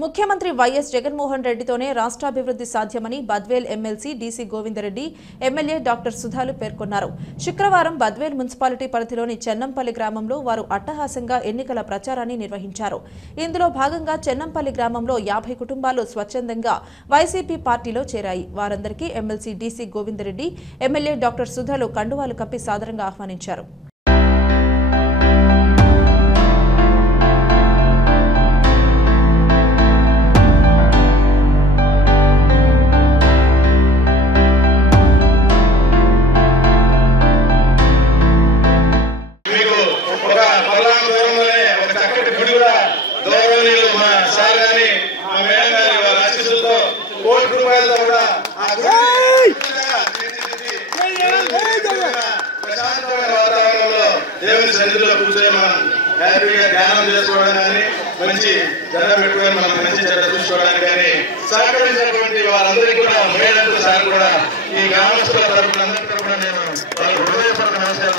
ముఖ్యమంత్రి వైఎస్ జగన్మోహన్ రెడ్డితోనే రాష్ట్రాభివృద్ధి సాధ్యమని Badvel MLC DC Govindareddy MLA doctor సుధాలు పేర్కొన్నారు. శుక్రవారం బద్వేల్ మున్సిపాలిటీ పరిధిలోని చెన్నంపల్లి గ్రామంలో వారు అట్టహాసంగా ఎన్నికల ప్రచారాన్ని నిర్వహించారు. ఇందులో భాగంగా చెన్నంపల్లి గ్రామంలో 50 కుటుంబాలు స్వచ్ఛందంగా వైసీపీ పార్టీలో చేరాయి. వారందరికీ MLC DC Govindareddy MLA doctor సుధాలు కండువాలు కప్పి సాదరంగా ఆహ్వానించారు. దేవుని సన్నిధిలో కూర్చొని మనం హ్యాపీగా ధ్యానం చేసుకోవడం కానీ మంచి జనం పెట్టుకొని మనం మంచి చెడ్డ చూసుకోవడానికి కానీ సహకరించినటువంటి వారందరికీ కూడా మేడంతో సార్ కూడా ఈ గ్రామస్తుల తరపున అందరి తరపున నేను హృదయపూర్వక నమస్కారం